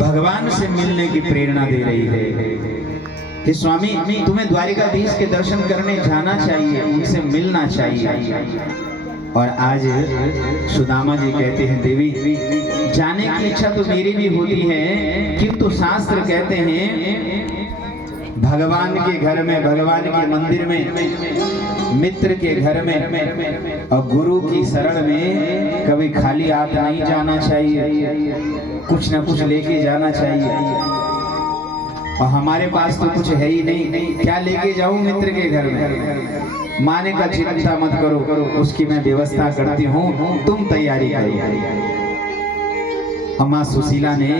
भगवान से मिलने की प्रेरणा दे रही है कि स्वामी तुम्हें द्वारिकाधीश के दर्शन करने जाना चाहिए, उनसे मिलना चाहिए। और आज सुदामा जी कहते हैं देवी जाने की इच्छा तो मेरी भी होती है, किंतु शास्त्र कहते हैं भगवान के घर में, भगवान के मंदिर में, मित्र के घर में और गुरु की शरण में कभी खाली हाथ नहीं जाना चाहिए, कुछ ना कुछ लेके जाना चाहिए। और हमारे पास तो कुछ है ही नहीं, क्या लेके जाऊं मित्र के घर में? माने का चिंता मत करो, उसकी मैं व्यवस्था करती हूँ, तुम तैयारी करो। मां सुशीला ने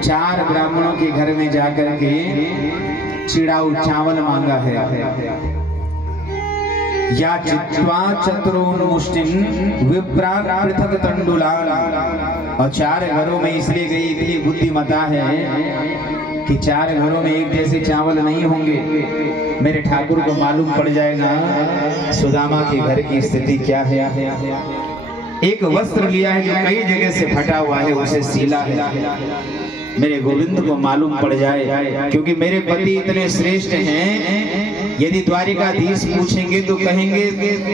4 ब्राह्मणों के घर में जाकर के चिड़ाऊ चावल मांगा है। या चित्वा चतुरोन मुष्टिम विप्रान पृथक तंडुलान। और 4 घरों में इसलिए गई, इतनी बुद्धिमता है कि 4 घरों में एक जैसे चावल नहीं होंगे। मेरे ठाकुर को मालूम पड़ जाएगा सुदामा के घर की स्थिति क्या है। एक वस्त्र लिया है जो कई जगह से फटा हुआ है, उसे सीला है। मेरे गोविंद को मालूम पड़ जाए, क्योंकि मेरे पति इतने श्रेष्ठ हैं, यदि द्वारिकाधीश पूछेंगे तो कहेंगे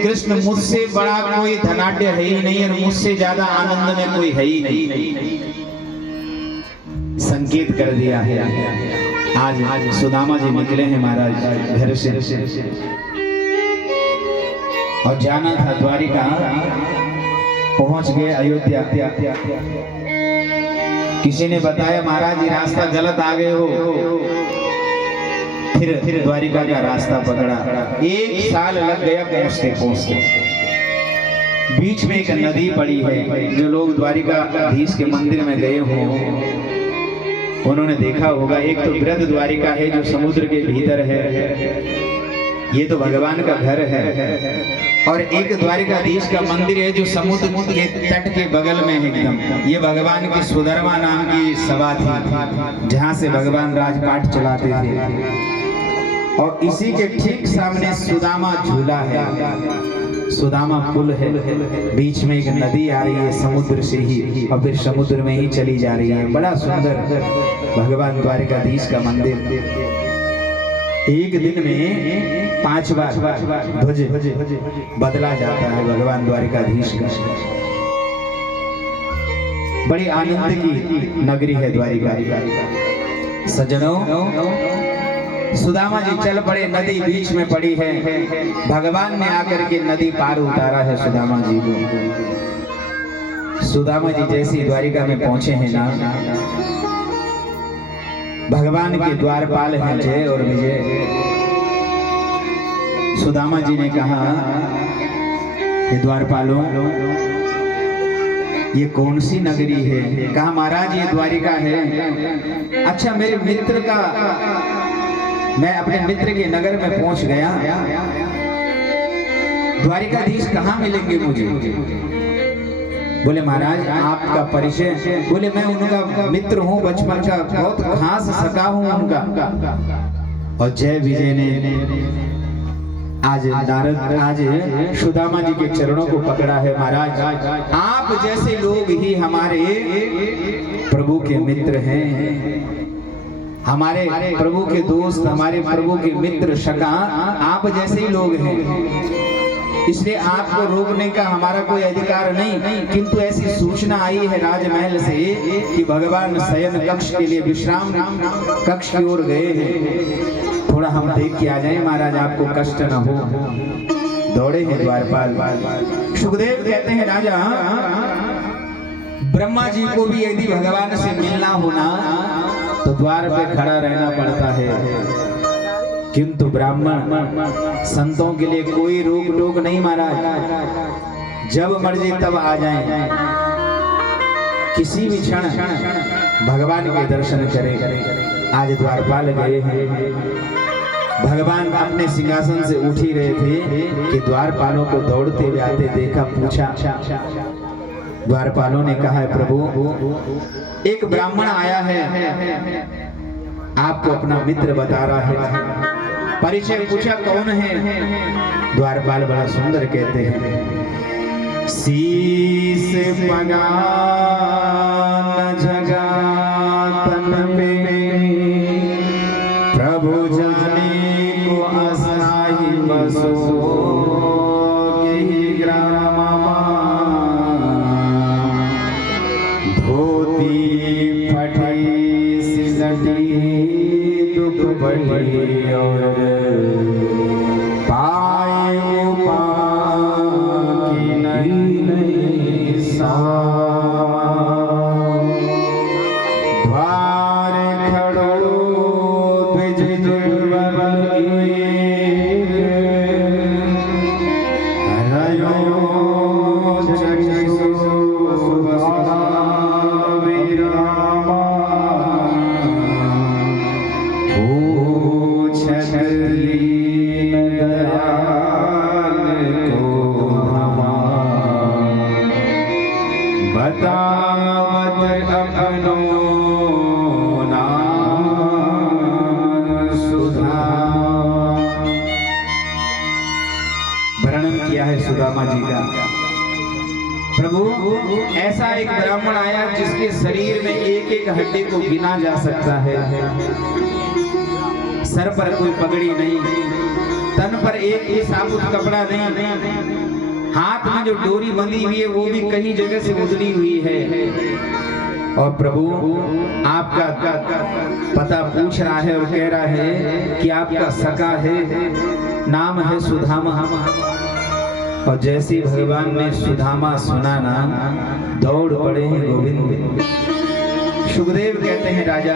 कृष्ण मुझसे बड़ा कोई धनाढ्य है ही नहीं और मुझसे ज्यादा आनंद में कोई है ही नहीं। संकेत कर दिया है। आज सुदामा जी निकले हैं महाराज घर से और जाना था द्वारिका, पहुंच गए अयोध्या। किसी ने बताया महाराज ये रास्ता गलत आ गए हो, फिर द्वारिका का रास्ता पकड़ा। 1 साल लग गया पहुंचते। बीच में एक नदी पड़ी है, जो लोग द्वारिकाधीश के मंदिर में गए हों उन्होंने देखा होगा। एक तो वृद्ध द्वारिका है जो समुद्र के भीतर है, ये तो भगवान का घर है। और एक द्वारिकाधीश का मंदिर है जो समुद्र के तट के बगल में है एकदम। ये भगवान की सुधर्मा नाम की सभा थी, जहाँ से भगवान राजपाट चलाते थे। और इसी के ठीक सामने सुदामा झूला है, सुदामा पुल है, बीच में एक नदी आ रही है समुद्र से ही, और फिर समुद्र में ही चली जा रही है। बड़ा सुंदर भगवान द्वारिकाधीश का मंदिर। एक दिन में 5 बार ध्वज बदला जाता है भगवान द्वारिकाधीश का। बड़ी आनंद की नगरी है द्वारिका। सज्जनों, सुदामा जी चल पड़े, नदी बीच में पड़ी है। भगवान ने आकर के नदी पार उतारा है सुदामा जी को। सुदामा जी जैसी द्वारिका में पहुंचे हैं ना, भगवान के द्वारपाल हैं जय और विजय। सुदामा जी ने कहा ये द्वारपालों, ये कौन सी नगरी है? कहा महाराज ये द्वारिका है। अच्छा, मेरे मित्र का, मैं अपने मित्र के नगर में पहुंच गया, द्वारिकाधीश कहाँ मिलेंगे मुझे? बोले महाराज आपका परिचय? बोले मैं उनका मित्र हूँ, बचपन का बहुत खास सखा हूँ उनका। और जय विजय ने आज सुदामा जी के चरणों को पकड़ा है। महाराज आप जैसे लोग ही हमारे प्रभु के मित्र हैं, हमारे प्रभु के दोस्त, हमारे प्रभु के मित्र सखा आप जैसे ही लोग हैं। इसलिए आपको रोकने का हमारा कोई अधिकार नहीं, किंतु ऐसी सूचना आई है राजमहल से कि भगवान शयन कक्ष के लिए विश्राम कक्ष की ओर गए हैं। थोड़ा हम देख के आ जाएं महाराज, आपको कष्ट न हो। दौड़े हैं द्वारपाल। सुखदेव कहते हैं राजा, ब्रह्मा जी को भी यदि भगवान से मिलना होना तो द्वार पे खड़ा रहना पड़ता है, किंतु ब्राह्मण संतों के लिए कोई रोक टोक नहीं महाराज, जब मर्जी तब आ जाएं, किसी भी क्षण भगवान के दर्शन करें। आज द्वारपाल गए हैं, भगवान अपने सिंहासन से उठ ही रहे थे कि द्वारपालों को दौड़ते हुए आते देखा, पूछा। द्वारपालों ने कहा है प्रभु एक ब्राह्मण आया है, आपको अपना मित्र बता रहा है। परिचय पूछा कौन है? द्वारपाल बड़ा सुंदर कहते हैं शीस पगा न जगा तन पे, प्रभु जाने को असाई बसो के ग्राम, धोती फटी सिलटी दुख बढ़ी और पायो पाकी नहीं सामा, द्वार खड़ो द्विज दुर्बल हयो जगसु विरामा, पूछत दीन दयाल को धमा, बतावत अपनो नाम सुधा। वर्णन किया है सुदामा जी का। प्रभु ऐसा एक ब्राह्मण आया जिसके शरीर में एक एक हड्डी को गिना जा सकता है, सर पर कोई पगड़ी नहीं, तन पर एक ही साबुत कपड़ा नहीं, हाथ में जो डोरी बंधी हुई है वो भी कई जगह से उधड़ी हुई है। और प्रभु आपका पता पूछ रहा है और कह रहा है कि आपका सखा है, नाम है सुदामा। और जैसे भगवान ने सुदामा सुना ना, दौड़ पड़े हैं गोविंद। सुखदेव कहते हैं राजा